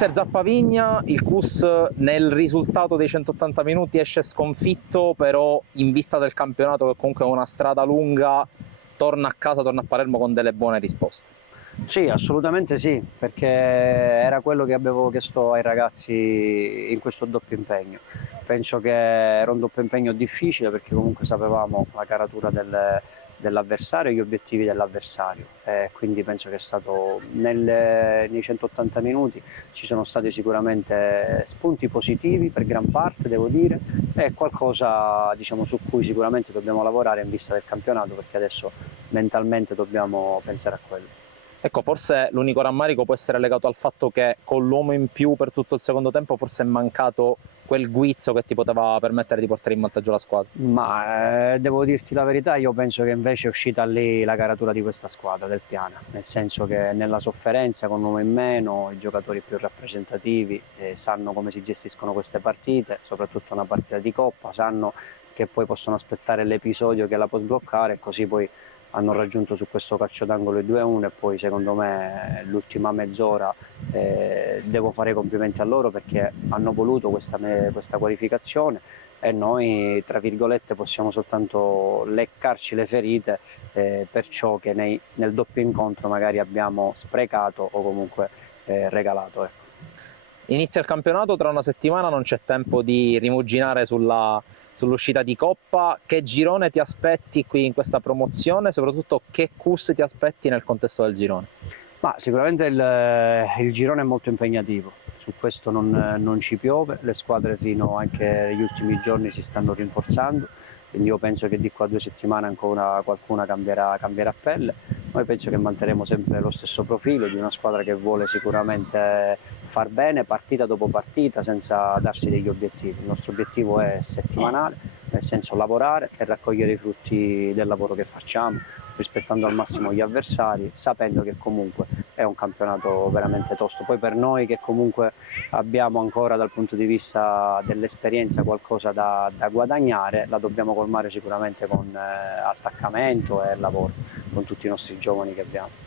Mister Zappavigna, il CUS nel risultato dei 180 minuti esce sconfitto, però in vista del campionato, che comunque è una strada lunga, torna a casa, torna a Palermo con delle buone risposte. Sì, assolutamente sì, perché era quello che avevo chiesto ai ragazzi in questo doppio impegno. Penso che era un doppio impegno difficile perché comunque sapevamo la caratura dell'avversario e gli obiettivi dell'avversario, quindi penso che è stato nei 180 minuti ci sono stati sicuramente spunti positivi per gran parte, devo dire, e qualcosa, diciamo, su cui sicuramente dobbiamo lavorare in vista del campionato, perché adesso mentalmente dobbiamo pensare a quello. Ecco, forse l'unico rammarico può essere legato al fatto che con l'uomo in più per tutto il secondo tempo forse è mancato quel guizzo che ti poteva permettere di portare in vantaggio la squadra. Ma devo dirti la verità, io penso che invece è uscita lì la caratura di questa squadra del Piana, nel senso che nella sofferenza, con un uomo in meno, i giocatori più rappresentativi sanno come si gestiscono queste partite, soprattutto una partita di Coppa, sanno che poi possono aspettare l'episodio che la può sbloccare, e così poi hanno raggiunto su questo calcio d'angolo il 2-1, e poi secondo me l'ultima mezz'ora devo fare i complimenti a loro perché hanno voluto questa qualificazione, e noi tra virgolette possiamo soltanto leccarci le ferite per ciò che nel doppio incontro magari abbiamo sprecato o comunque regalato. Ecco. Inizia il campionato, tra una settimana non c'è tempo di rimuginare sull'uscita di Coppa. Che girone ti aspetti qui in questa promozione? Soprattutto che CUS ti aspetti nel contesto del girone? Ma sicuramente il girone è molto impegnativo, su questo non ci piove, le squadre fino anche agli ultimi giorni si stanno rinforzando, quindi io penso che di qua a 2 settimane ancora qualcuna cambierà pelle. Noi penso che manterremo sempre lo stesso profilo di una squadra che vuole sicuramente far bene partita dopo partita senza darsi degli obiettivi. Il nostro obiettivo è settimanale, nel senso lavorare e raccogliere i frutti del lavoro che facciamo, rispettando al massimo gli avversari, sapendo che comunque è un campionato veramente tosto. Poi per noi che comunque abbiamo ancora dal punto di vista dell'esperienza qualcosa da guadagnare, la dobbiamo colmare sicuramente con attaccamento e lavoro con tutti i nostri giovani che abbiamo.